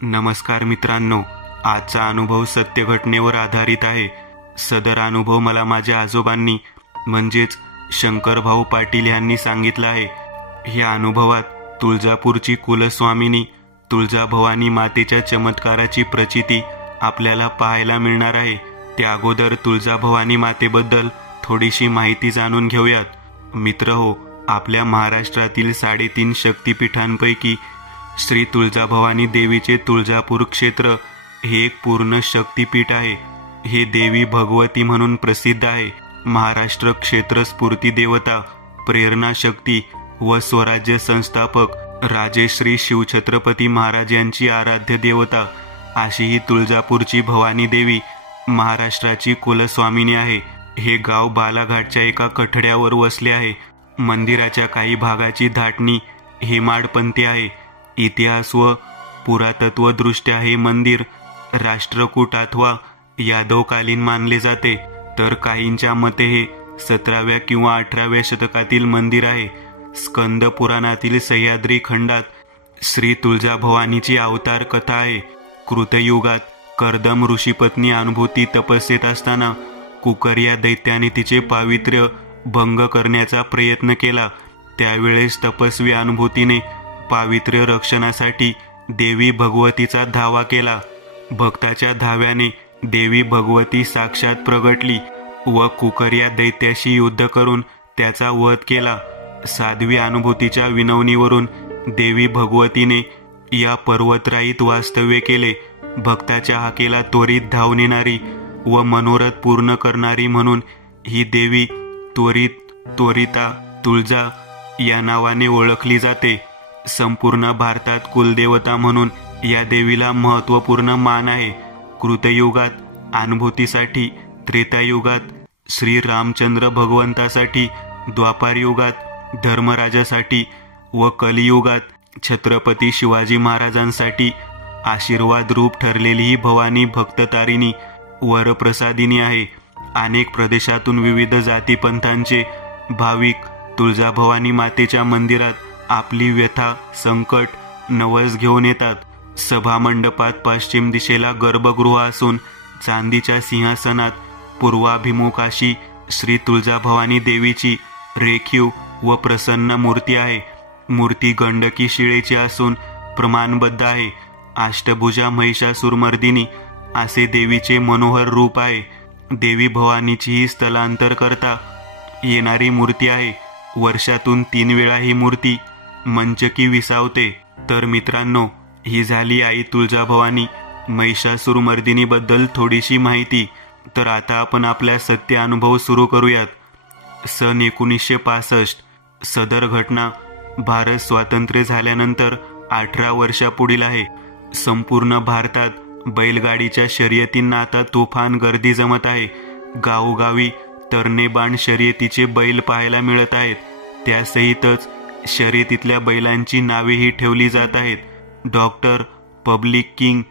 नमस्कार मित्रांनो, आजचा अनुभव सत्य घटनेवर आधारित आहे. सदर अनुभव मला माझ्या आजोबांनी म्हणजेच शंकरभाऊ पाटील यांनी सांगितला आहे. या अनुभवात तुळजापूरची कुलस्वामिनी तुळजाभवानी मातेच्या चमत्काराची प्रचिती आपल्याला पाहायला मिळणार आहे. त्या अगोदर तुळजाभवानी मातेबद्दल थोडीशी माहिती जाणून घेऊयात. मित्रहो, आपल्या महाराष्ट्रातील 3.5 शक्तिपीठांपैकी श्री तुळजाभवानी देवीचे तुळजापूर क्षेत्र हे एक पूर्ण शक्तिपीठ आहे. हे देवी भगवती म्हणून प्रसिद्ध आहे. महाराष्ट्र क्षेत्र स्फूर्ती देवता, प्रेरणा शक्ती व स्वराज्य संस्थापक राजेश्री शिवछत्रपती महाराज यांची आराध्य देवता अशी ही तुळजापूरची भवानी देवी महाराष्ट्राची कुलस्वामिनी आहे. हे गाव बालाघाटच्या एका कठड्यावर वसले आहे. मंदिराच्या काही भागाची धाटणी हेमाडपंथी आहे. इतिहास व पुरातत्वदृष्ट्या हे मंदिर राष्ट्रकूट अथवा यादवकालीन मानले जाते, तर काहींच्या मते हे 17व्या किंवा 18व्या शतकातील मंदिर आहे. स्कंद पुराणातील सह्याद्री खंडात श्री तुळजाभवानीची अवतार कथा आहे. कृतयुगात कर्दम ऋषीपत्नी अनुभूती तपस्येत असताना कुकर या दैत्याने तिचे पावित्र्य भंग करण्याचा प्रयत्न केला. त्यावेळेस तपस्वी अनुभूतीने पावित्र्य रक्षणासाठी देवी भगवतीचा धावा केला. भक्ताच्या धाव्याने देवी भगवती साक्षात प्रगटली व कुकर या दैत्याशी युद्ध करून त्याचा वध केला. साध्वी अनुभूतीच्या विनवणीवरून देवी भगवतीने या पर्वतराईत वास्तव्य केले. भक्ताच्या हाकेला त्वरित धावून येणारी व मनोरथ पूर्ण करणारी म्हणून ही देवी त्वरिता तुळजा या नावाने ओळखली जाते. संपूर्ण भारतात कुलदेवता म्हणून या देवीला महत्त्वपूर्ण मान आहे. कृतयुगात अनुभूतीसाठी, त्रेतायुगात श्री रामचंद्र भगवंतासाठी, द्वापार युगात धर्मराजासाठी व कलियुगात छत्रपती शिवाजी महाराजांसाठी आशीर्वाद रूप ठरलेली ही भवानी भक्ततारिणी वरप्रसादिनी आहे. अनेक प्रदेशातून विविध जातीपंथांचे भाविक तुळजाभवानी मातेच्या मंदिरात आपली व्यथा, संकट, नवस घेऊन येतात. सभामंडपात पश्चिम दिशेला गर्भगृह असून चांदीच्या सिंहासनात पूर्वाभिमुख अशी श्री तुळजाभवानी देवीची रेखीव व प्रसन्न मूर्ती आहे. मूर्ती गंडकी शिळेची असून प्रमाणबद्ध आहे. अष्टभुजा महिषासुरमर्दिनी असे देवीचे मनोहर रूप आहे. देवी भवानीची ही स्थलांतर करता येणारी मूर्ती आहे. वर्षातून 3 वेळा ही मूर्ती मंचकी विसावते. तर मित्रांनो, ही झाली आई तुळजाभवानी महिषासुरमर्दिनी बद्दल थोडीशी माहिती. तर आता आपण आपल्या सत्य अनुभव सुरू करूयात. सन 1965. सदर घटना भारत स्वातंत्र्य झाल्यानंतर 18 वर्षापुढील आहे. संपूर्ण भारतात बैलगाडीच्या शर्यतींना आता तुफान गर्दी जमत आहे. गावोगावी तरणेबाण शर्यतीचे बैल पाहायला मिळत आहेत. त्यासहितच शर्यतीतल्या बैलांची नावेही ठेवली जात आहेत. डॉक्टर, पब्लिक किंग,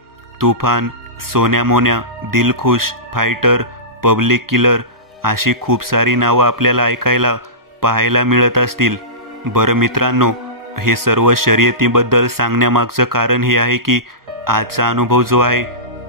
तुफान, सोन्या मोन्या, दिलखुश, फायटर, पब्लिक किलर अशी खूप सारी नावं आपल्याला ऐकायला पाहायला मिळत असतील. बरं मित्रांनो, हे सर्व शर्यतीबद्दल सांगण्यामागचं कारण हे आहे की आजचा अनुभव जो आहे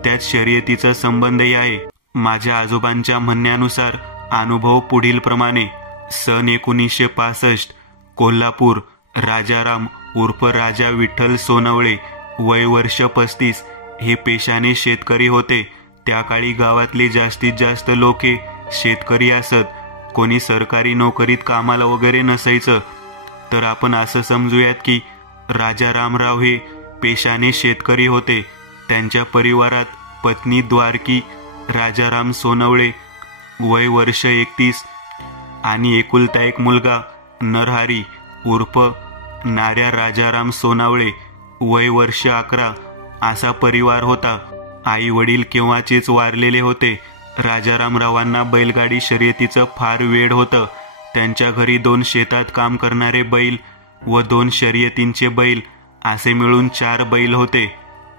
त्यात शर्यतीचा संबंधही आहे. माझ्या आजोबांच्या म्हणण्यानुसार अनुभव पुढील प्रमाणे. सन 1965. कोल्हापूर. राजाराम उर्फ राजा विठ्ठल सोनवळे, वय वर्ष 35, हे पेशाने शेतकरी होते. त्या काळी गावातले जास्तीत जास्त लोक हे शेतकरी असत. कोणी सरकारी नोकरीत कामाला वगैरे नसायचं. तर आपण असं समजूयात की राजारामराव हे पेशाने शेतकरी होते. त्यांच्या परिवारात पत्नी द्वारकी राजाराम सोनवळे, वय वर्ष 31, आणि एकुलता एक मुलगा नरहरी उर्फ नाऱ्या राजाराम सोनावळे, वय वर्ष 11 असा परिवार होता. आई वडील केव्हाचेच वारलेले होते. राजारामरावांना बैलगाडी शर्यतीचं फार वेड होतं. त्यांच्या घरी 2 शेतात काम करणारे बैल व 2 शर्यतींचे बैल असे मिळून 4 बैल होते.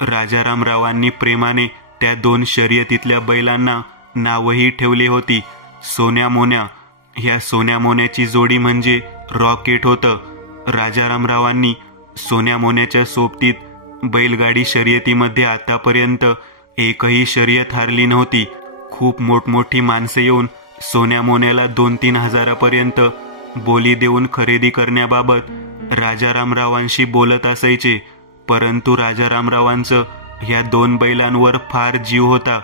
राजारामरावांनी प्रेमाने त्या 2 शर्यतीतल्या बैलांना नावही ठेवली होती, सोन्या मोन्या. ह्या सोन्या मोन्याची जोडी म्हणजे रॉकेट होतं. राजारामरावांनी सोन्या मोन्याच्या सोबतीत बैलगाडी शर्यतीमध्ये आतापर्यंत एकही शर्यत हारली नव्हती. खूप मोठमोठी माणसे येऊन सोन्यामोन्याला 2-3 हजारापर्यंत बोली देऊन खरेदी करण्याबाबत राजारामरावांशी बोलत असायचे. परंतु राजारामरावांचं ह्या 2 बैलांवर फार जीव होता.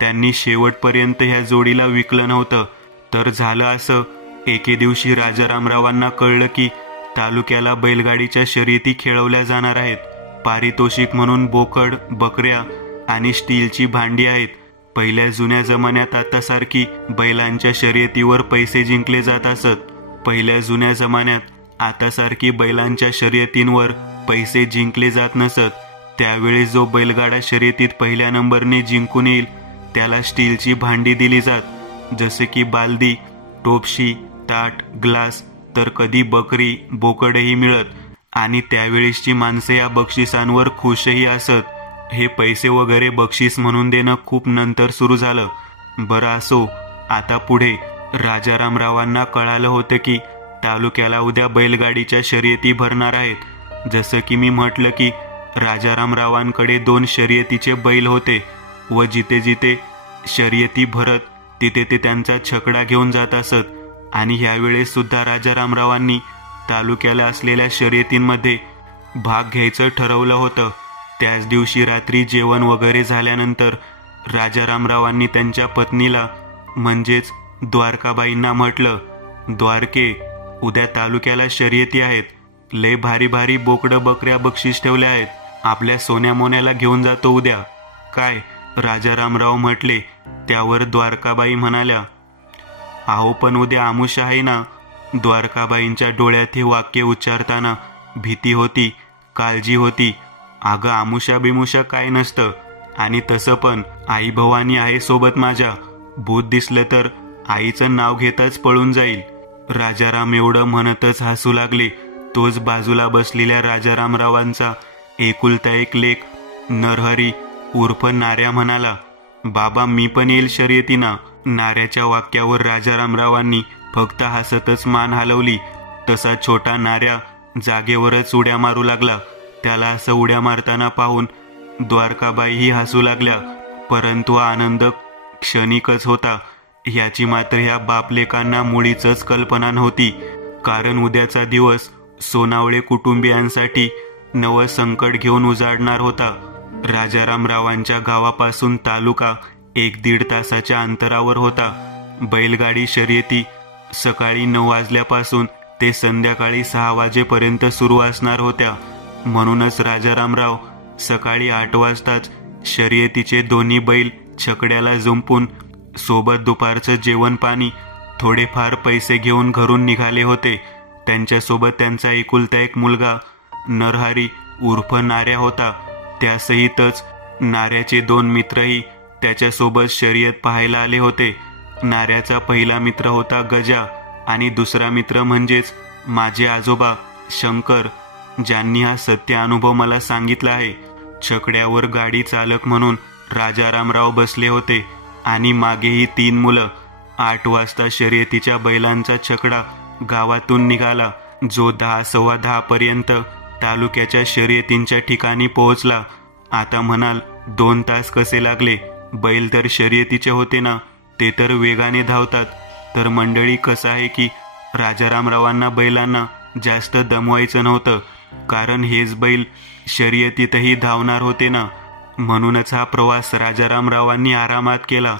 त्यांनी शेवटपर्यंत ह्या जोडीला विकलं नव्हतं. तर झालं असं, एके दिवशी राजारामरावांना कळलं की तालुक्याला बैलगाडीच्या शर्यती खेळवल्या जाणार आहेत. पारितोषिक म्हणून बोकड, बकऱ्या आणि स्टीलची भांडी आहेत. पहिल्या जुन्या जमान्यात आतासारखी बैलांच्या शर्यतीवर पैसे जिंकले जात असत. पहिल्या जुन्या जमान्यात आतासारखी बैलांच्या शर्यतींवर पैसे जिंकले जात नसत. त्यावेळी जो बैलगाडा शर्यतीत पहिल्या नंबरने जिंकून येईल त्याला स्टीलची भांडी दिली जात, जसे की बालदी, टोपशी, ताट, ग्लास, तर कधी बकरी, बोकडही मिळत. आणि त्यावेळीची माणसे या बक्षिसांवर खुशही असत. हे पैसे वगैरे बक्षीस म्हणून देणं खूप नंतर सुरू झालं. बरं असो, आता पुढे राजारामरावांना कळालं होतं की तालुक्याला उद्या बैलगाडीच्या शर्यती भरणार आहेत. जसं की मी म्हटलं की राजारामरावांकडे 2 शर्यतीचे बैल होते व जिथे जिथे शर्यती भरत तिथे ते त्यांचा छकडा घेऊन जात असत. आणि ह्यावेळेस सुद्धा राजारामरावांनी तालुक्याला असलेल्या शर्यतींमध्ये भाग घ्यायचं ठरवलं होतं. त्याच दिवशी रात्री जेवण वगैरे झाल्यानंतर राजारामरावांनी त्यांच्या पत्नीला म्हणजेच द्वारकाबाईंना म्हटलं, द्वारके, उद्या तालुक्याला शर्यती आहेत. लय भारी भारी बोकडं बकऱ्या बक्षीस ठेवल्या आहेत. आपल्या सोन्यामोन्याला घेऊन जातो उद्या. काय? राजारामराव म्हटले. त्यावर द्वारकाबाई म्हणाल्या, अहो पण उद्या आमुषा आहे ना. द्वारकाबाईंच्या डोळ्यात हे वाक्य उच्चारताना भीती होती, काळजी होती. अगं आमुषा बिमुषा काय नसतं. आणि तसं पण आई भवानी आहे सोबत माझ्या. भूत दिसलं तर आईचं नाव घेताच पळून जाईल. राजाराम एवढं म्हणतच हसू लागले. तोच बाजूला बसलेल्या राजारामरावांचा एकुलता एक लेक नरहरी उर्फ नाऱ्या म्हणाला, बाबा मी पण येईल शर्यतीना. नाऱ्याच्या वाक्यावर राजारामरावांनी फक्त हसतच मान हलवली. तसा छोटा नाऱ्या जागेवरच उड्या मारू लागला. त्याला असं उड्या मारताना पाहून द्वारकाबाईही हसू लागल्या. परंतु आनंद क्षणिकच होता. याची मात्र ह्या बापलेकांना मुळीच कल्पना नव्हती. कारण उद्याचा दिवस सोनावळे कुटुंबियांसाठी नवं संकट घेऊन उजाडणार होता. राजारामरावांच्या गावापासून तालुका 1-1.5 तासाच्या अंतरावर होता. बैलगाडी शर्यती सकाळी 9 वाजल्यापासून ते संध्याकाळी 6 वाजेपर्यंत सुरू असणार होत्या. म्हणूनच राजारामराव सकाळी 8 वाजताच शर्यतीचे दोन्ही बैल छकड्याला जुंपून सोबत दुपारचं जेवण पाणी, थोडेफार पैसे घेऊन घरून निघाले होते. त्यांच्यासोबत त्यांचा एकुलता एक मुलगा नरहरी उर्फ नाऱ्या होता. त्यासहितच नाऱ्याचे 2 मित्रही त्याच्यासोबत शर्यत पाहायला आले होते. नाऱ्याचा पहिला मित्र होता गजा आणि दुसरा मित्र म्हणजेच माझे आजोबा शंकर, ज्यांनी हा सत्य अनुभव मला सांगितला आहे. छकड्यावर गाडी चालक म्हणून राजारामराव बसले होते आणि मागेही 3 मुलं. 8 वाजता शर्यतीच्या बैलांचा छकडा गावातून निघाला, जो 10-10:15 पर्यंत तालुक्याच्या शर्यतींच्या ठिकाणी पोहोचला. आता म्हणाल 2 तास कसे लागले? बैल तर शर्यतीचे होते ना, ते तर वेगाने धावतात. तर मंडळी कसं आहे की राजारामरावांना बैलांना जास्त दमवायचं नव्हतं, कारण हेच बैल शर्यतीतही धावणार होते ना. म्हणूनच हा प्रवास राजारामरावांनी आरामात केला.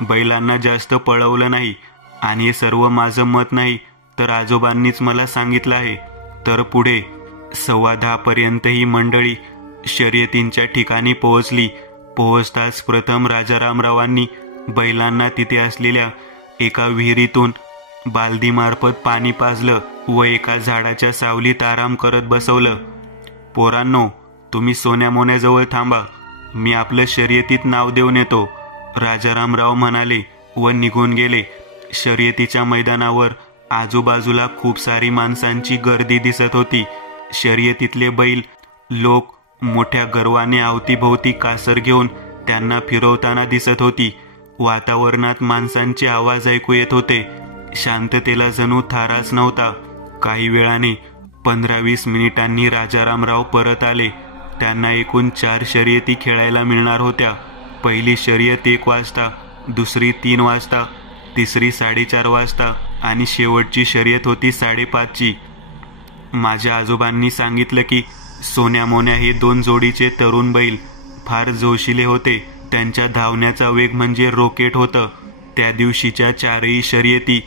बैलांना जास्त पळवलं नाही. आणि हे सर्व माझं मत नाही, तर आजोबांनीच मला सांगितलं आहे. तर पुढे 10:15 पर्यंत ही मंडळी शर्यतींच्या ठिकाणी पोहोचली. पोहोचताच प्रथम राजारामरावांनी बैलांना तिथे असलेल्या एका विहिरीतून बालदीमार्फत पाणी पाजलं व एका झाडाच्या सावलीत आराम करत बसवलं. पोरांनो, तुम्ही सोन्यामोन्याजवळ थांबा, मी आपलं शर्यतीत नाव देऊन येतो, राजारामराव म्हणाले व निघून गेले. शर्यतीच्या मैदानावर आजूबाजूला खूप सारी माणसांची गर्दी दिसत होती. शर्यतीतले बैल लोक मोठ्या गर्वाने अवतीभोवती कासर घेऊन त्यांना फिरवताना दिसत होती. वातावरणात माणसांचे आवाज ऐकू येत होते. शांततेला जणू थाराच नव्हता. काही वेळाने 15-20 मिनिटांनी राजारामराव परत आले त्यांना एकूण 4 शर्यती खेळायला मिळणार होत्या. पहिली शर्यत 1 वाजता, दुसरी 3 वाजता, तिसरी 4:30 वाजता आणि शेवटची शर्यत होती 5:30ची. माझ्या आजोबांनी सांगितलं की सोन्या मोन्या हे 2 जोडीचे तरुण बैल फार जोशिले होते. त्यांच्या धावण्याचा वेग म्हणजे रॉकेट होतं. त्या दिवशीच्या 4ही शर्यती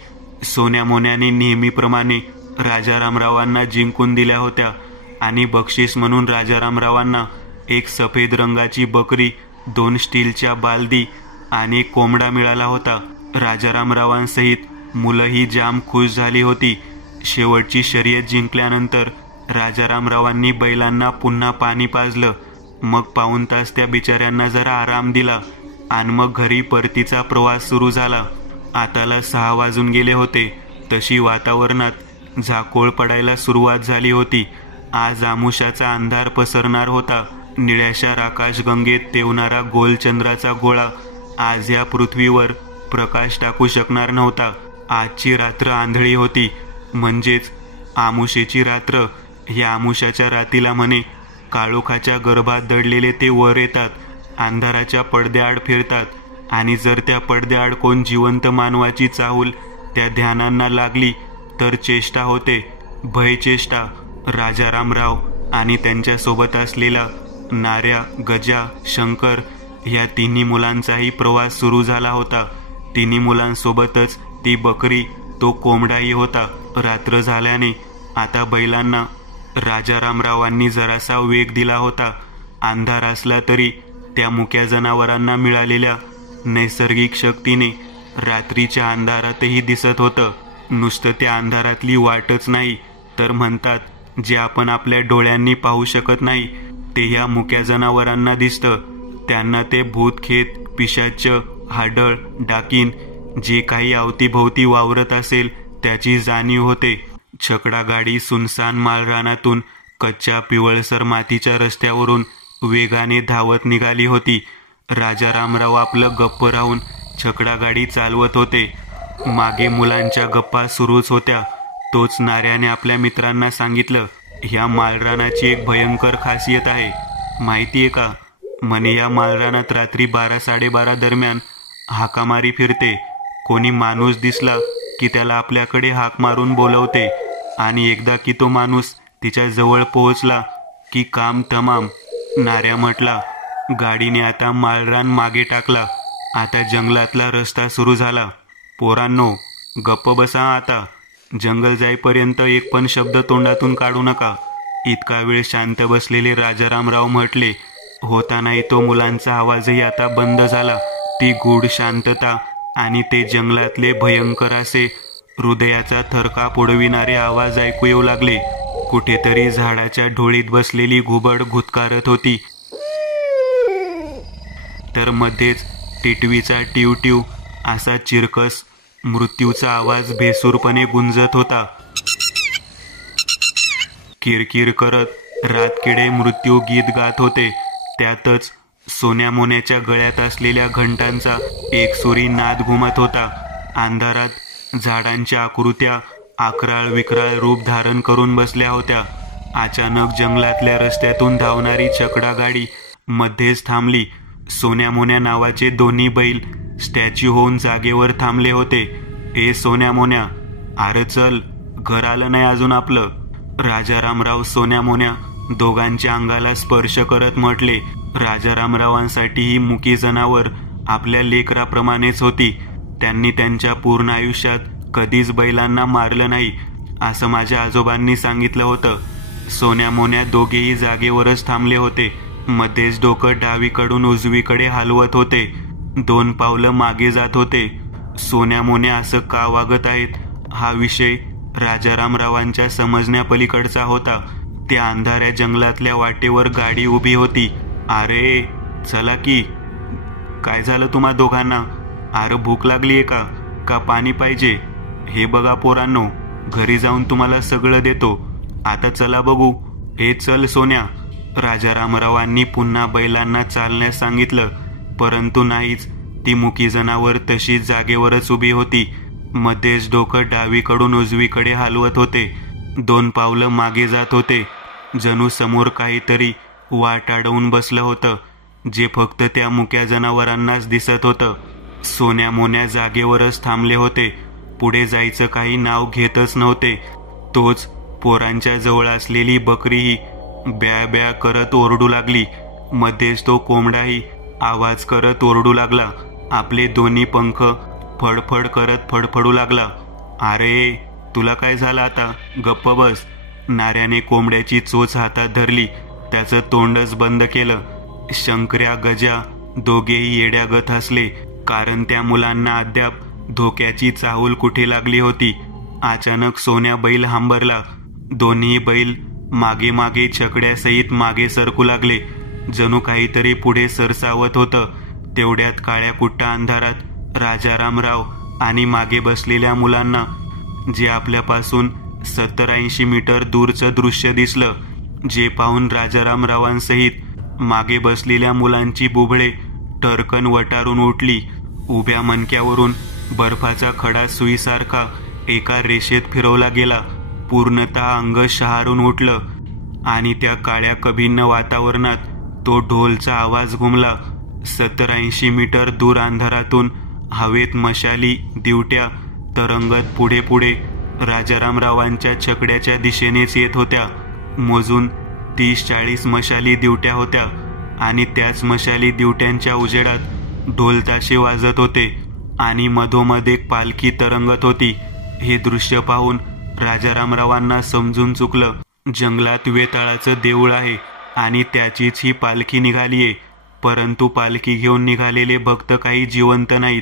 सोन्या मोन्याने नेहमीप्रमाणे राजारामरावांना जिंकून दिल्या होत्या आणि बक्षीस म्हणून राजारामरावांना एक सफेद रंगाची बकरी, 2 स्टीलच्या बालदी आणि एक कोंबडा मिळाला होता. राजारामरावांसहित मुलंही जाम खुश झाली होती. शेवटची शर्यत जिंकल्यानंतर राजारामरावांनी बैलांना पुन्हा पाणी पाजलं. मग पाऊण तास त्या बिचाऱ्यांना जरा आराम दिला आणि मग घरी परतीचा प्रवास सुरू झाला. आताला 6 वाजून गेले होते. तशी वातावरणात झाकोळ पडायला सुरुवात झाली होती. आज आमुषाचा अंधार पसरणार होता. निळ्याशार आकाशगंगेत तेवणारा गोल चंद्राचा गोळा आज या पृथ्वीवर प्रकाश टाकू शकणार नव्हता. आजची रात्र आंधळी होती, म्हणजेच आमुषेची रात्र. या आमुषाच्या रातीला म्हणे काळोखाच्या गर्भात दडलेले ते वर येतात, अंधाराच्या पडद्याआड फिरतात आणि जर त्या पडद्याआड कोण जिवंत मानवाची चाहूल त्या ध्यानांना लागली तर चेष्टा होते, भयचेष्टा. राजारामराव आणि त्यांच्यासोबत असलेला नाऱ्या, गजा, शंकर या तिन्ही मुलांचाही प्रवास सुरू झाला होता. तिन्ही मुलांसोबतच ती बकरी, तो कोंबडाही होता. रात्र झाल्याने आता बैलांना राजारामरावांनी जरासा वेग दिला होता. अंधार असला तरी त्या मुक्या जनावरांना मिळालेल्या नैसर्गिक शक्तीने रात्रीच्या अंधारातही दिसत होतं. नुसतं त्या अंधारातली वाटच नाही, तर म्हणतात जे आपण आपल्या डोळ्यांनी पाहू शकत नाही ते ह्या मुक्या जनावरांना दिसतं. त्यांना ते भूतखेत, पिशाच्च, हाडळ, डाकीन जे काही अवतीभोवती वावरत असेल त्याची जाणीव होते. छकडा गाडी सुनसान माळरानातून कच्च्या पिवळसर मातीच्या रस्त्यावरून वेगाने धावत निघाली होती. राजारामराव आपलं गप्प राहून छकडा गाडी चालवत होते. मागे मुलांच्या गप्पा सुरूच होत्या. तोच नाऱ्याने आपल्या मित्रांना सांगितलं, ह्या माळरानाची एक भयंकर खासियत आहे, माहितीये का? म्हणे या माळरानात रात्री 12-12:30 दरम्यान हाकामारी फिरते. कोणी माणूस दिसला की त्याला आपल्याकडे हाक मारून बोलवते आणि एकदा की तो माणूस तिच्या जवळ पोहोचला की काम तमाम. नाऱ्या म्हटला, गाडीने आता माळरान मागे टाकला. आता जंगलातला रस्ता सुरू झाला. पोरांनो, गप्प बसा आता. जंगल जाईपर्यंत एक पण शब्द तोंडातून काढू नका. इतका वेळ शांत बसलेले राजारामराव म्हटले. होतानाही तो मुलांचा आवाजही आता बंद झाला. ती गूढ शांतता आणि ते जंगलातले भयंकर असे हृदयाचा थरकाप उडविणारे आवाज ऐकू येऊ लागले. कुठेतरी झाडाच्या ढोळीत बसलेली घुबड घुतकारत होती, तर मध्येच टिटवीचा टिवटिव असा चिरकस मृत्यूचा आवाज भेसूरपणे गुंजत होता. किरकिर करत रातकिडे मृत्यू गीत गात होते. त्यातच सोन्या मोन्याच्या गळ्यात असलेल्या घंटांचा एकसुरी नाद घुमत होता. अंधारात झाडांच्या आकृत्या आकराळ विक्राळ रूप धारण करून बसल्या होत्या. अचानक जंगलातल्या रस्त्यातून धावणारी छकडा गाडी मध्येच थांबली. सोन्या मोन्या नावाचे दोन्ही बैल स्टॅच्यू होऊन जागेवर थांबले होते. ए सोन्या मोन्या, अरे चल, घर आलं नाही अजून आपलं. राजारामराव सोन्या मोन्या दोघांच्या अंगाला स्पर्श करत म्हटले. राजारामरावांसाठी ही मुकी जनावर आपल्या लेकराप्रमाणेच होती. त्यांनी त्यांच्या पूर्ण आयुष्यात कधीच बैलांना मारलं नाही असं माझ्या आजोबांनी सांगितलं होतं. सोन्या मोन्या दोघेही जागेवरच थांबले होते. मध्येच डोकं डावीकडून उजवीकडे हलवत होते. 2 पावलं मागे जात होते. सोन्या मोन्या असं का वागत आहेत हा विषय राजारामरावांच्या समजण्यापलीकडचा होता. त्या अंधाऱ्या जंगलातल्या वाटेवर गाडी उभी होती. अरे चला की. काय झालं तुम्हा दोघांना? अरे भूक लागलीये का पाणी पाहिजे? हे बघा पोरांनो, घरी जाऊन तुम्हाला सगळं देतो. आता चला बघू. हे चल सोन्या. राजारामरावांनी पुन्हा बैलांना चालण्यास सांगितलं, परंतु नाहीच. ती मुकी जनावर तशीच जागेवरच उभी होती. मध्येच डोकं डावीकडून उजवीकडे हलवत होते. 2 पावलं मागे जात होते. जणू समोर काहीतरी वाट अडवून बसलं होतं, जे फक्त त्या मुक्या जनावरांनाच दिसत होतं. सोन्या मोन्या जागेवरच थांबले होते. पुढे जायचं काही नाव घेतच नव्हते. तोच पोरांच्या जवळ असलेली बकरीही ब्या ब्या करत ओरडू लागली. मध्येच तो कोंबडाही आवाज करत ओरडू लागला. आपले दोन्ही पंख फडफड करत फडफडू लागला. अरे तुला काय झालं आता, गप्प बस. नाऱ्याने कोंबड्याची चोच हातात धरली. त्याचं तोंडच बंद केलं. शंकर्या गजा दोघेही येड्यागत हसले, कारण त्या मुलांना अद्याप धोक्याची चाहूल कुठे लागली होती. अचानक सोन्या बैल हांबरला. दोन्ही बैल मागे मागे छकड्यासहित मागे सरकू लागले. जणू काहीतरी पुढे सरसावत होतं. तेवढ्यात काळ्या कुट्टा अंधारात राजारामराव आणि मागे बसलेल्या मुलांना, जे आपल्यापासून 70-80 मीटर दूरचं दृश्य दिसलं, जे पाहून राजारामरावांसहित मागे बसलेल्या मुलांची बुबळे टरकन वटारून उठली. उभ्या मणक्यावरून बर्फाचा खडा सुईसारखा एका रेषेत फिरवला गेला. पूर्णतः अंग शहारून उठलं आणि त्या काळ्या कभिन्न वातावरणात तो ढोलचा आवाज घुमला. 70-80 मीटर दूर अंधारातून हवेत मशाली दिवट्या तरंगत पुढे पुढे राजारामरावांच्या छकड्याच्या दिशेनेच येत होत्या. मोजून 30-40 मशाली दिवट्या होत्या आणि त्याच मशाली दिवट्यांच्या उजेडात ढोलताशे वाजत होते आणि मधोमध एक पालखी तरंगत होती. हे दृश्य पाहून राजारामरावांना समजून चुकलं. जंगलात वेताळाचं देऊळ आहे आणि त्याचीच ही पालखी निघालीये. परंतु पालखी घेऊन निघालेले भक्त काही जिवंत नाहीत.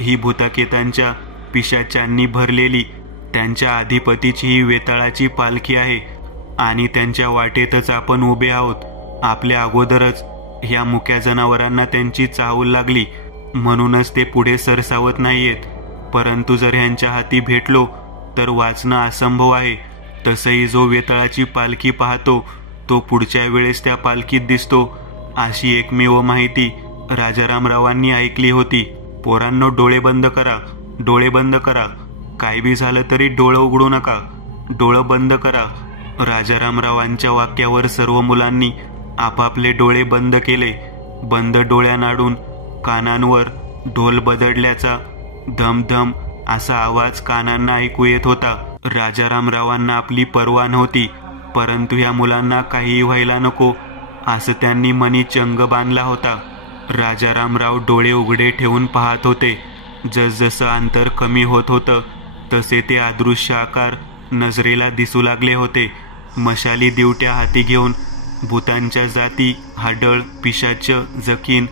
ही भूताकेतांच्या पिशाच्यांनी भरलेली त्यांच्या अधिपतीची ही वेताळाची पालखी आहे आणि त्यांच्या वाटेतच आपण उभे आहोत. आपल्या अगोदरच ह्या मुक्या जनावरांना त्यांची चाहूल लागली, म्हणूनच ते पुढे सरसावत नाहीयेत. परंतु जर ह्यांच्या हाती भेटलो तर वाचणं असंभव आहे. तसंही जो वेताळाची पालखी पाहतो तो पुढच्या वेळेस त्या पालखीत दिसतो, अशी एकमेव माहिती राजारामरावांनी ऐकली होती. पोरांनो, डोळे बंद करा, डोळे बंद करा. काय बी झालं तरी डोळं उघडू नका, डोळं बंद करा. राजारामरावांच्या वाक्यावर सर्व मुलांनी आपापले डोळे बंद केले. बंद डोळ्यानाडून कानांवर ढोल बदडल्याचा धमधम असा आवाज कानांना ऐकू येत होता. राजारामरावांना आपली पर्वा नव्हती, परंतु ह्या मुलांना काहीही व्हायला नको असं त्यांनी मनी चंग बांधला होता. राजारामराव डोळे उघडे ठेवून पाहत होते. जसजसं अंतर कमी होत होतं तसे ते अदृश्य आकार नजरेला दिसू लागले होते. मशाली दिवट्या हाती घेऊन भूतांच्या जाती, हाडळ, पिशाच, जखीन,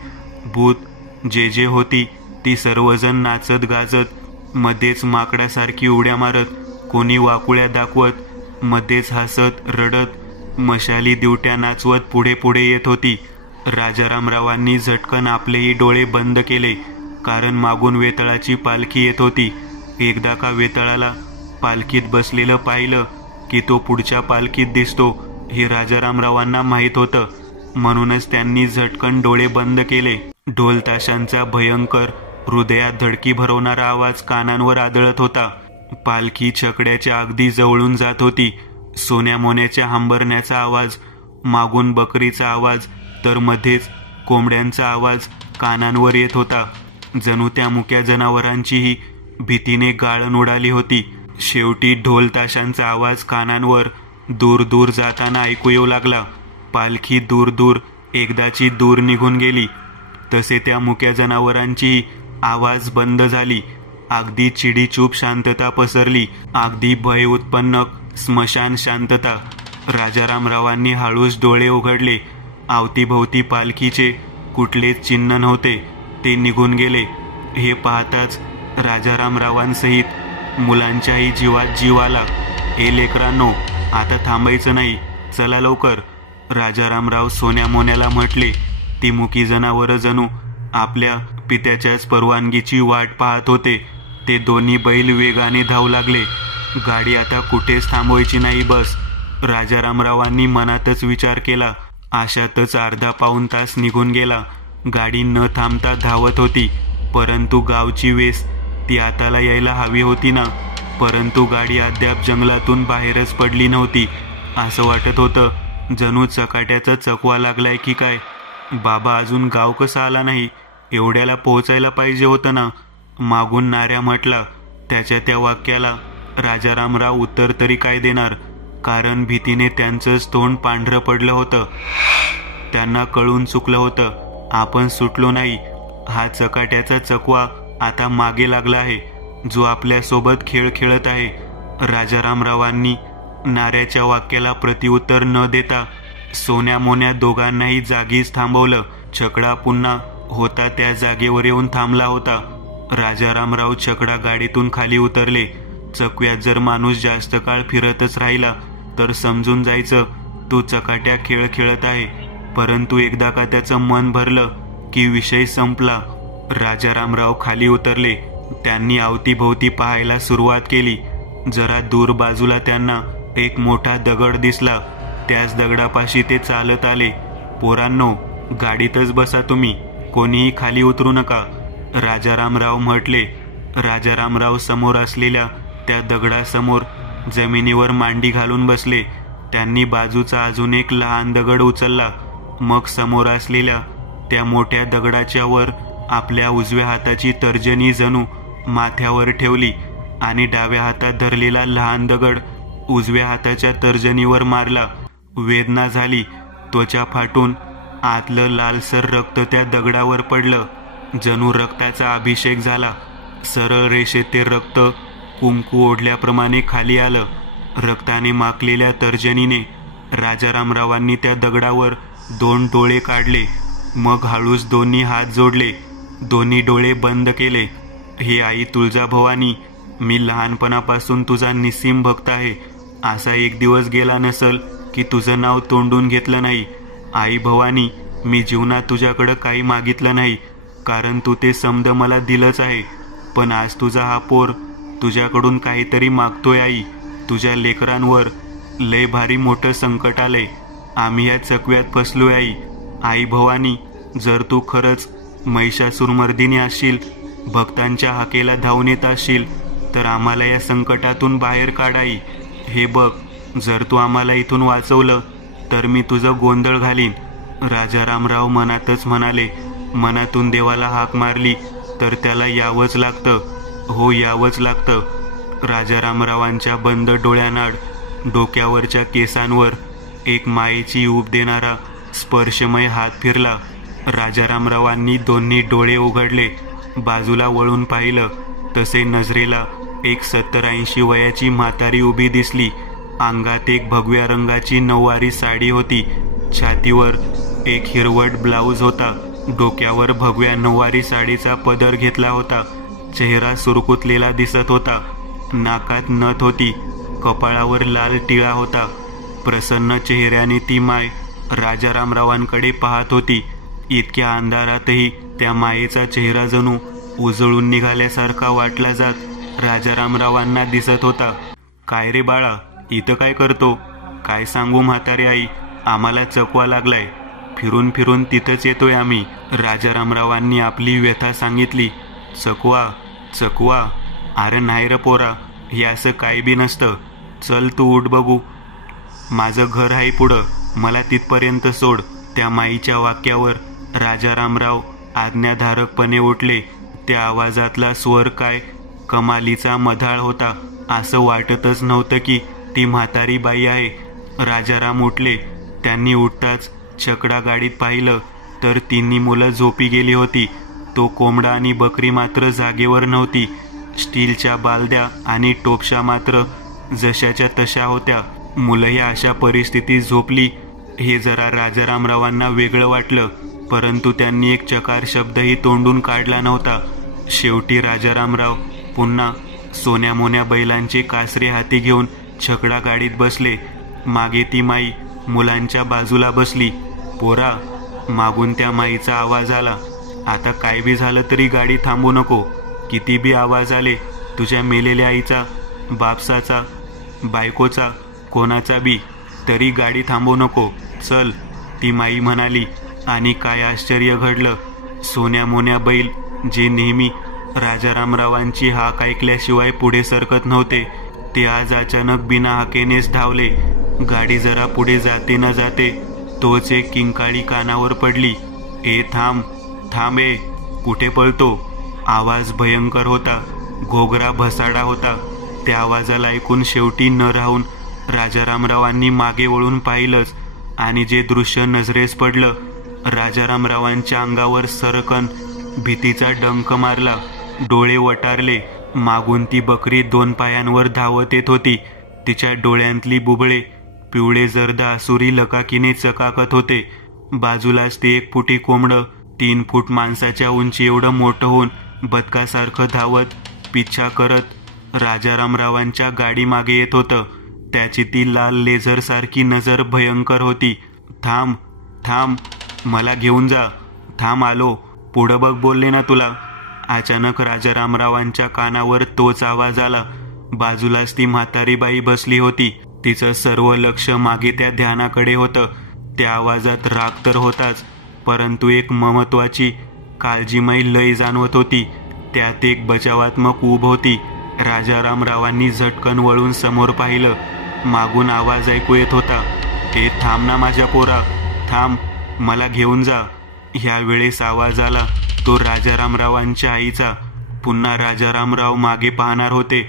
भूत जे जे होती ती सर्वजण नाचत गाजत, मध्येच माकडासारखी उड्या मारत, कोणी वाकुळ्या दाखवत, मध्येच हसत रडत मशाली दिवट्या नाचवत पुढे पुढे येत होती. राजारामरावांनी झटकन आपलेही डोळे बंद केले, कारण मागून वेताळाची पालखी येत होती. एकदा का वेताळाला पालखीत बसलेलं पाहिलं की तो पुढच्या पालखीत दिसतो हे राजारामरावांना माहीत होतं. म्हणूनच त्यांनी झटकन डोळे बंद केले. ढोल ताशांचा भयंकर, हृदयात धडकी भरवणारा आवाज कानांवर आदळत होता. पालखी छकड्याच्या अगदी जवळून जात होती. सोन्या मोन्याच्या हंबरण्याचा आवाज, मागून बकरीचा आवाज, तर मध्येच कोंबड्यांचा आवाज कानांवर येत होता. जणू त्या मुक्या जनावरांचीही भीतीने गाळण उडाली होती. शेवटी ढोल ताशांचा आवाज कानांवर दूर दूर जाताना ऐकू येऊ लागला. पालखी दूर दूर एकदाची दूर निघून गेली. तसे त्या मुक्या जनावरांची आवाज बंद झाली. अगदी चिडीचूप शांतता पसरली. अगदी भय उत्पन्न स्मशान शांतता. राजारामरावांनी हळूच डोळे उघडले. अवतीभोवती पालखीचे कुठलेच चिन्ह नव्हते. ते निघून गेले. हे पाहताच राजारामरावांसहित मुलांच्याही जीवात जीव आला. हे लेकरांनो, आता थांबायचं नाही, चला लवकर. राजारामराव सोन्या मोन्याला म्हटले. ती मुकी जनावरं जणू आपल्या पित्याच्याच परवानगीची वाट पाहत होते. ते दोन्ही बैल वेगाने धावू लागले. गाडी आता कुठेच थांबवायची नाही, बस. राजारामरावांनी मनातच विचार केला. अशातच अर्धा पाऊण तास निघून गेला. गाडी न थांबता धावत होती. परंतु गावची वेस ती आताला यायला हवी होती ना. परंतु गाडी अद्याप जंगलातून बाहेरच पडली नव्हती. असं वाटत होतं जणू चकाट्याचा चकवा लागलाय की काय. बाबा अजून गाव कसा आला नाही, एवढ्याला पोहोचायला पाहिजे होतं ना. मागून नाऱ्या म्हटला. त्याच्या त्या वाक्याला राजारामराव उत्तर तरी काय देणार, कारण भीतीने त्यांचंच तोंड पांढरं पडलं होतं. त्यांना कळून चुकलं होतं. आपण सुटलो नाही. हा चकाट्याचा चकवा आता मागे लागला आहे, जो आपल्यासोबत खेळ खेळत आहे. राजारामरावांनी नाऱ्याच्या वाक्याला प्रत्युत्तर न देता सोन्या मोन्या दोघांनाही जागीच थांबवलं. छकडा पुन्हा होता त्या जागेवर येऊन थांबला होता. राजारामराव छकडा गाडीतून खाली उतरले. चकव्यात जर माणूस जास्त काळ फिरतच राहिला तर समजून जायचं तो चकाट्या खेळ खेळत आहे. परंतु एकदा का त्याचं मन भरलं की विषय संपला. राजारामराव खाली उतरले. त्यांनी अवतीभोवती पाहायला सुरुवात केली. जरा दूर बाजूला त्यांना एक मोठा दगड दिसला. त्याच दगडापाशी ते चालत आले. पोरांनो, गाडीतच बसा तुम्ही, कोणीही खाली उतरू नका, राजारामराव म्हटले. राजारामराव समोर असलेल्या त्या दगडासमोर जमिनीवर मांडी घालून बसले. त्यांनी बाजूचा अजून एक लहान दगड उचलला. मग समोर असलेल्या त्या मोठ्या दगडाच्या वर आपल्या उजव्या हाताची तर्जनी जणू माथ्यावर ठेवली आणि डाव्या हातात धरलेला लहान दगड उजव्या हाताच्या तर्जनीवर मारला. वेदना झाली. त्वचा फाटून आतलं लालसर रक्त त्या दगडावर पडलं. जणू रक्ताचा अभिषेक झाला. सरळ रेषेत ते रक्त कुंकू ओढल्याप्रमाणे खाली आलं. रक्ताने माखलेल्या तर्जनीने राजारामरावांनी त्या दगडावर 2 डोळे काढले. मग हळूच दोन्ही हात जोडले, दोन्ही डोळे बंद केले. हे आई तुळजाभवानी, मी लहानपणापासून तुझा निस्सीम भक्त आहे. असा एक दिवस गेला नसल की तुझं नाव तोंडून घेतलं नाही. आई भवानी, मी जीवनात तुझ्याकडं काही मागितलं नाही, कारण तू ते समद मला दिलंच आहे. पण आज तुझा हा पोर तुझ्याकडून काहीतरी मागतोय आई. तुझ्या लेकरांवर लय भारी मोठं संकट आलंय. आम्ही या चकव्यात फसलोय आई. आई भवानी, जर तू खरंच महिषासुरमर्दिनी असशील, भक्तांच्या हाकेला धावून येत असशील, तर आम्हाला या संकटातून बाहेर काढ आई. हे बघ, जर तू आम्हाला इथून वाचवलं तर मी तुझं गोंधळ घालीन. राजारामराव मनातच म्हणाले. मनातून देवाला हाक मारली तर त्याला यावंच लागतं. हो, यावंच लागतं. राजारामरावांच्या बंद डोळ्यानाड डोक्यावरच्या केसांवर एक मायेची ऊब देणारा स्पर्शमय हात फिरला. राजारामरावांनी दोन्ही डोळे उघडले. बाजूला वळून पाहिलं. तसे नजरेला एक 70-80 वयाची म्हातारी उभी दिसली. अंगात एक भगव्या रंगाची नऊवारी साडी होती. छातीवर एक हिरवट ब्लाऊज होता. डोक्यावर भगव्या नऊवारी साडीचा पदर घेतला होता. चेहरा सुरकुतलेला दिसत होता. नाकात नथ होती. कपाळावर लाल टिळा होता. प्रसन्न चेहऱ्याने ती माय राजारामरावांकडे पाहत होती. इतक्या अंधारातही त्या मायेचा चेहरा जणू उजळून निघाल्यासारखा वाटला जात राजारामरावांना दिसत होता. काय रे बाळा, इथं काय करतो? काय सांगू म्हातारी आई, आम्हाला चकवा लागलाय. फिरून फिरून तिथंच येतोय आम्ही. राजारामरावांनी आपली व्यथा सांगितली. चकवा? चकवा? अरे नाही र पोरा, हे असं काही बी नसतं. चल तू उठ बघू. माझं घर आहे पुढं, मला तिथपर्यंत सोड. त्या माईच्या वाक्यावर राजारामराव आज्ञाधारकपणे उठले. त्या आवाजातला स्वर काय कमालीचा मधाळ होता. असं वाटतच नव्हतं की ती म्हातारी बाई आहे. राजाराम उठले. त्यांनी उठताच छकडा गाडीत पाहिलं तर तिन्ही मुलं झोपी गेली होती. तो कोंबडा आणि बकरी मात्र जागेवर नव्हती. स्टीलच्या बालद्या आणि टोपशा मात्र जशाच्या तशा होत्या. मुलंही अशा परिस्थितीत झोपली हे जरा राजारामरावांना वेगळं वाटलं. परंतु त्यांनी एक चकार शब्दही तोंडून काढला नव्हता. शेवटी राजारामराव पुन्हा सोन्या मोन्या बैलांचे कासरे हाती घेऊन छकडा गाडीत बसले. मागे ती माई मुलांच्या बाजूला बसली. पोरा, मागून त्या माईचा आवाज आला. आता काय बी झालं तरी गाडी थांबू नको. किती बी आवाज आले, तुझ्या मेलेल्या आईचा, बापसाचा, बायकोचा, कोणाचा बी, तरी गाडी थांबू नको. चल, ती माई म्हणाली. आणि काय आश्चर्य घडलं. सोन्या मोन्या बैल, जे नेहमी राजारामरावांची हाक ऐकल्याशिवाय पुढे सरकत नव्हते, ते आज अचानक बिना हाकेनेच धावले. गाडी जरा पुढे जाते न जाते तोच एक किंकाळी कानावर पडली. ए थांब थांब, ए कुठे पळतो? आवाज भयंकर होता, घोगरा भसाडा होता. त्या आवाजाला ऐकून शेवटी न राहून राजारामरावांनी मागे वळून पाहिलंच आणि जे दृश्य नजरेस पडलं, राजारामरावांच्या अंगावर सरकन भीतीचा डंक मारला. डोळे वटारले. मागून ती बकरी 2 पायांवर धावत येत होती. तिच्या डोळ्यांतली बुबळे पिवळे जर्द आसुरी लकाकीने चकाकत होते. बाजूलाच ते 1 फुटी कोंबडं 3 फूट माणसाच्या उंची एवढं मोठं होऊन बदकासारखं धावत पिच्छा करत राजारामरावांच्या गाडी मागे येत होतं. त्याची ती लाल लेझर सारखी नजर भयंकर होती. थांब थांब, मला घेऊन जा. थांब, आलो. पुढं बघ बोलले ना तुला. अचानक राजारामरावांच्या कानावर तोच आवाज आला. बाजूलाच ती म्हातारी बाई बसली होती. तिचं सर्व लक्ष मागे त्या ध्यानाकडे होतं. त्या आवाजात राग तर होताच, परंतु एक महत्वाची काळजीमयी लय जाणवत होती. त्यात एक बचावात्मक ऊब होती. राजारामरावांनी झटकन वळून समोर पाहिलं. मागून आवाज ऐकू येत होता. हे थांब ना माझ्या पोरा, थांब, मला घेऊन जा. ह्या वेळेस आवाज आला तो राजारामरावांच्या आईचा. पुन्हा राजारामराव मागे पाहणार होते,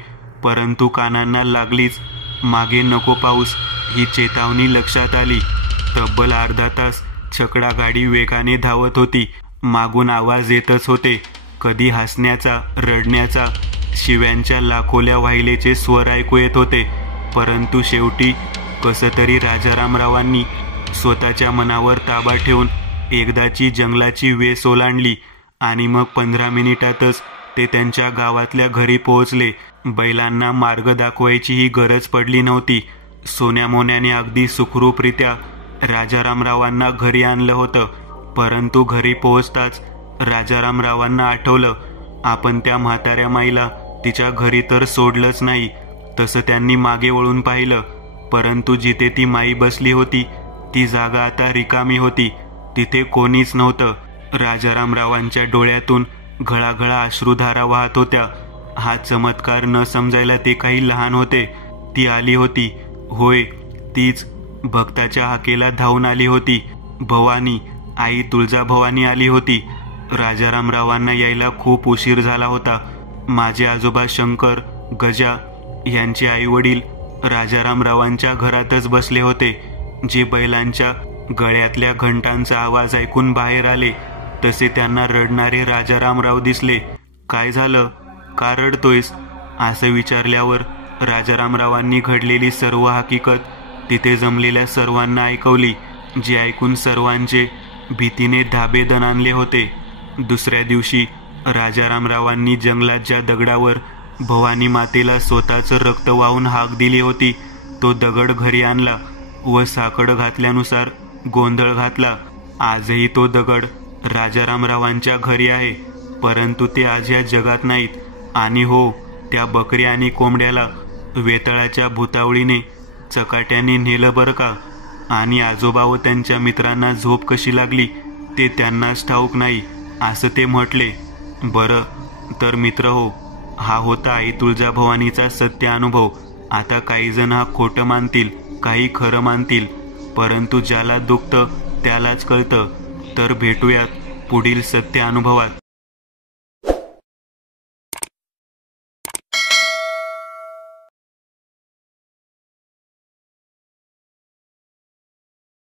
परंतु कानांना लागलीच मागे नको पाऊस ही चेतावणी लक्षात आली. तब्बल अर्धा तास छकडा गाडी वेगाने धावत होती. मागून आवाज येतच होते. कधी हसण्याचा, रडण्याचा, शिव्यांच्या लाखोल्या वाहिलेचे स्वर ऐकू येत होते. परंतु शेवटी कसं तरी राजारामरावांनी स्वतःच्या मनावर ताबा ठेवून एकदाची जंगलाची वेस ओलांडली आणि मग 15 मिनिटातच ते त्यांच्या गावातल्या घरी पोहोचले. बैलांना मार्ग दाखवायचीही गरज पडली नव्हती. सोन्यामोन्याने अगदी सुखरूपरित्या राजारामरावांना घरी आणलं होतं. परंतु घरी पोहोचताच राजारामरावांना आठवलं, आपण त्या म्हाताऱ्या माईला तिच्या घरी तर सोडलंच नाही. तसं त्यांनी मागे वळून पाहिलं, परंतु जिथे ती माई बसली होती ती जागा आता रिकामी होती. तिथे कोणीच नव्हतं. राजारामरावांच्या डोळ्यातून घळाघळा अश्रुधारा वाहत होत्या. हा चमत्कार न समजायला ते काही लहान होते. ती आली होती. होय, तीच भक्ताच्या हाकेला धावून आली होती. भवानी, आई तुळजाभवानी आली होती. राजारामरावांना यायला खूप उशीर झाला होता. माझे आजोबा शंकर, गजा यांचे आई वडील राजारामरावांच्या घरातच बसले होते. जे बैलांच्या गळ्यातल्या घंटांचा आवाज ऐकून बाहेर आले तसे त्यांना रडणारे राजारामराव दिसले. काय झालं, का रडतोयस, असं विचारल्यावर राजारामरावांनी घडलेली सर्व हकीकत तिथे जमलेल्या सर्वांना ऐकवली. जे ऐकून सर्वांचे भीतीने धाबे दणाणले होते. दुसऱ्या दिवशी राजारामरावांनी जंगलात ज्या दगडावर भवानी मातेला स्वतःचं रक्त वाहून हाक दिली होती तो दगड घरी आणला व साकड घातल्यानुसार गोंधळ घातला. आजही तो दगड राजारामरावांच्या घरी आहे, परंतु ते आज या जगात नाहीत. आणि हो, त्या बकरी आणि कोंबड्याला वेतळाच्या भुतावळीने चकाट्याने नेलं बरं का. आणि आजोबा व त्यांच्या मित्रांना झोप कशी लागली ते त्यांनाच ठाऊक नाही, असं ते म्हटले. बरं तर मित्र हो, हा होता आई तुळजाभवानीचा सत्य अनुभव. आता काही जण हा खोटं मानतील, काही खरं मानतील, परंतु ज्याला दुखतं त्यालाच कळतं. तर भेटूयात पुढील सत्य अनुभवात.